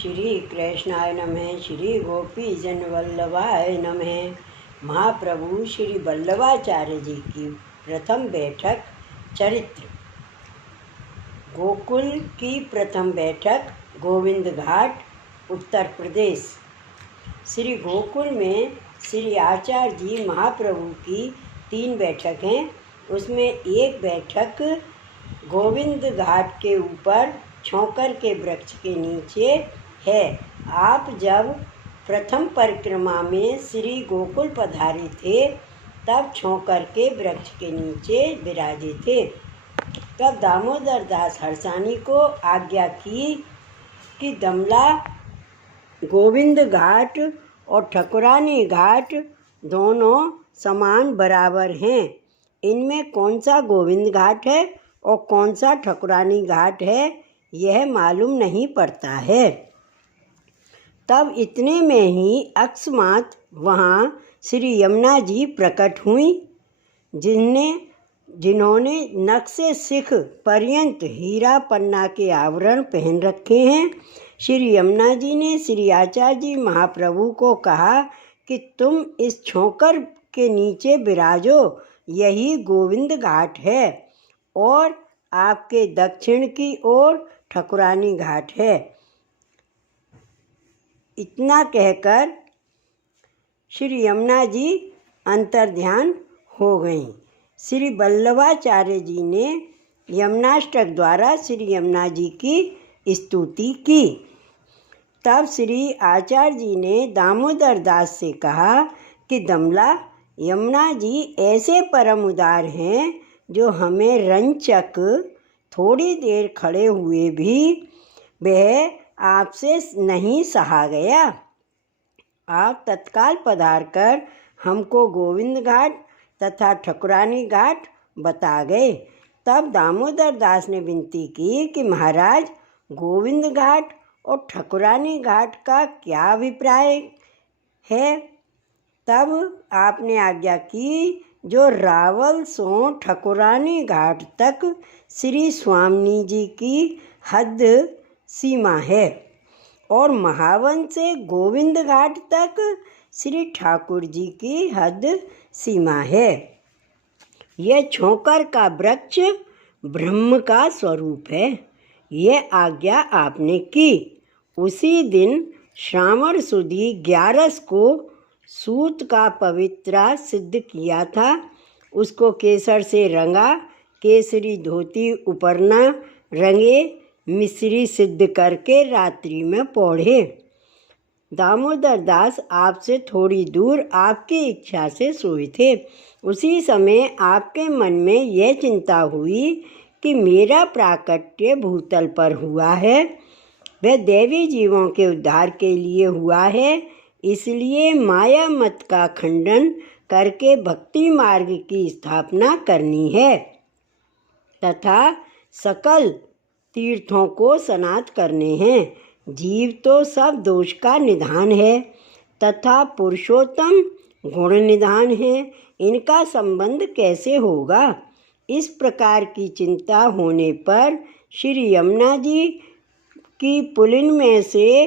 श्री कृष्णाय नमः। श्री गोपी जन वल्लभाय नमः। महाप्रभु श्री वल्लभाचार्य जी की प्रथम बैठक चरित्र। गोकुल की प्रथम बैठक गोविंद घाट, उत्तर प्रदेश। श्री गोकुल में श्री आचार्य जी महाप्रभु की 3 बैठक हैं। उसमें एक बैठक गोविंद घाट के ऊपर छौकर के वृक्ष के नीचे है। आप जब प्रथम परिक्रमा में श्री गोकुल पधारे थे तब छौकर के वृक्ष के नीचे विराजे थे। तब दामोदर दास हरसानी को आज्ञा की कि दमला गोविंद घाट और ठकुरानी घाट दोनों समान बराबर हैं। इनमें कौन सा गोविंद घाट है और कौन सा ठकुरानी घाट है यह मालूम नहीं पड़ता है। तब इतने में ही अकस्मात वहाँ श्री यमुना जी प्रकट हुई, जिन्होंने नक्शे सिख पर्यंत हीरा पन्ना के आवरण पहन रखे हैं। श्री यमुना जी ने श्री आचार्य जी महाप्रभु को कहा कि तुम इस छौकर के नीचे विराजो, यही गोविंद घाट है और आपके दक्षिण की ओर ठकुरानी घाट है। इतना कहकर श्री यमुना जी अंतर्ध्यान हो गईं। श्री वल्लभाचार्य जी ने यमुनाष्टक द्वारा श्री यमुना जी की स्तुति की। तब श्री आचार्य जी ने दामोदर दास से कहा कि दमला यमुना जी ऐसे परम उदार हैं जो हमें रंचक थोड़ी देर खड़े हुए भी वह आपसे नहीं सहा गया। आप तत्काल पधार कर हमको गोविंद घाट तथा ठकुरानी घाट बता गए। तब दामोदर दास ने विनती की कि महाराज, गोविंद घाट और ठकुरानी घाट का क्या अभिप्राय है। तब आपने आज्ञा की जो रावल सो ठकुरानी घाट तक श्री स्वामी जी की हद सीमा है और महावन से गोविंद घाट तक श्री ठाकुर जी की हद सीमा है। यह छौकर का वृक्ष ब्रह्म का स्वरूप है। यह आज्ञा आपने की। उसी दिन श्रावण सुदी 11 को सूत का पवित्रा सिद्ध किया था। उसको केसर से रंगा, केसरी धोती उपरना रंगे, मिश्री सिद्ध करके रात्रि में पौढ़े। दामोदर दास आपसे थोड़ी दूर आपकी इच्छा से सोए थे। उसी समय आपके मन में यह चिंता हुई कि मेरा प्राकट्य भूतल पर हुआ है, वह दैवी जीवों के उद्धार के लिए हुआ है। इसलिए माया मत का खंडन करके भक्ति मार्ग की स्थापना करनी है तथा सकल तीर्थों को सनात करने हैं। जीव तो सब दोष का निधान है तथा पुरुषोत्तम गुण निधान है। इनका संबंध कैसे होगा। इस प्रकार की चिंता होने पर श्री यमुना जी की पुलिन में से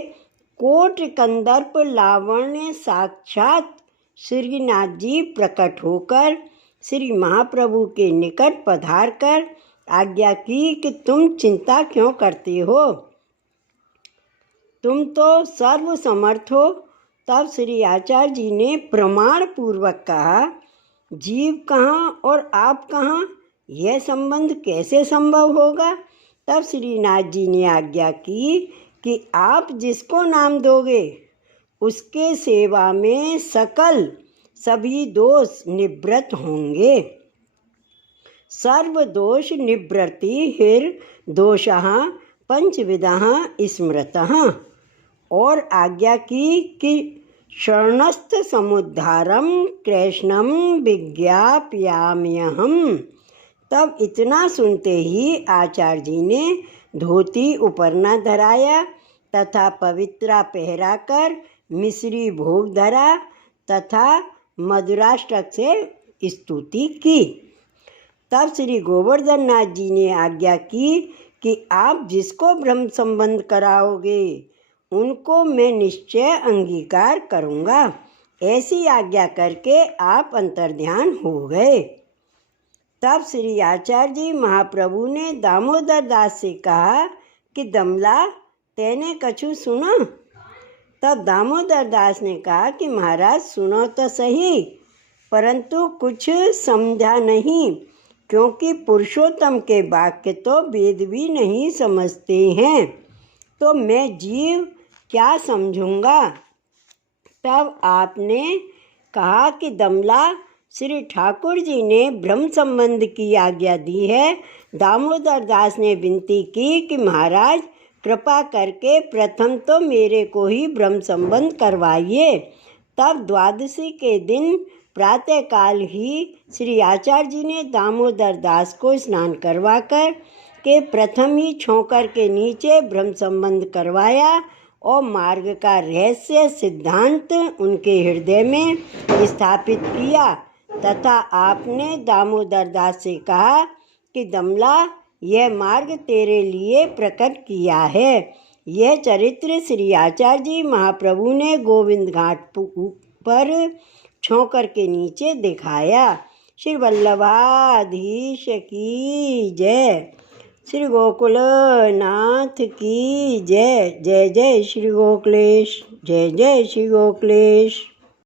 कोट कंदर्प लावण्य साक्षात श्रीनाथ जी प्रकट होकर श्री महाप्रभु के निकट पधार कर आज्ञा की कि तुम चिंता क्यों करते हो, तुम तो सर्व समर्थ हो। तब श्री आचार्य जी ने प्रमाण पूर्वक कहा, जीव कहाँ और आप कहाँ, यह संबंध कैसे संभव होगा। तब श्रीनाथ जी ने आज्ञा की कि आप जिसको नाम दोगे उसके सेवा में सकल सभी दोष निवृत्त होंगे। सर्व दोष निवृत्ति हिर दोषः पंचविधः स्मृतः। और आज्ञा की कि शरणस्थ समुद्धारम कृष्णम विज्ञापयाम्यहम्। तब इतना सुनते ही आचार्य जी ने धोती उपरना धराया तथा पवित्रा पहरा कर मिश्री भोग धरा तथा मधुराष्टक से स्तुति की। तब श्री गोवर्धन नाथ जी ने आज्ञा की कि आप जिसको ब्रह्म संबंध कराओगे उनको मैं निश्चय अंगीकार करूँगा। ऐसी आज्ञा करके आप अंतर्ध्यान हो गए। तब श्री आचार्य जी महाप्रभु ने दामोदर दास से कहा कि दमला, तेने कछु सुना? तब दामोदर दास ने कहा कि महाराज, सुनो तो सही, परंतु कुछ समझा नहीं, क्योंकि पुरुषोत्तम के वाक्य तो वेद भी नहीं समझते हैं, तो मैं जीव क्या समझूंगा। तब आपने कहा कि दमला, श्री ठाकुर जी ने ब्रह्म संबंध की आज्ञा दी है। दामोदर दास ने विनती की कि महाराज, कृपा करके प्रथम तो मेरे को ही ब्रह्म संबंध करवाइए। तब द्वादशी के दिन प्रातःकाल ही श्री आचार्य जी ने दामोदर दास को स्नान करवाकर के प्रथम ही छोकर के नीचे ब्रह्म संबंध करवाया और मार्ग का रहस्य सिद्धांत उनके हृदय में स्थापित किया तथा आपने दामोदर दास से कहा कि दमला, यह मार्ग तेरे लिए प्रकट किया है। यह चरित्र श्री आचार्य जी महाप्रभु ने गोविंद घाट पर छोकर के नीचे दिखाया। श्री वल्लभाधीश की जय। श्री गोकुलनाथ की जय। जय जय श्री गोकुलेश। जय जय श्री गोकुलेश।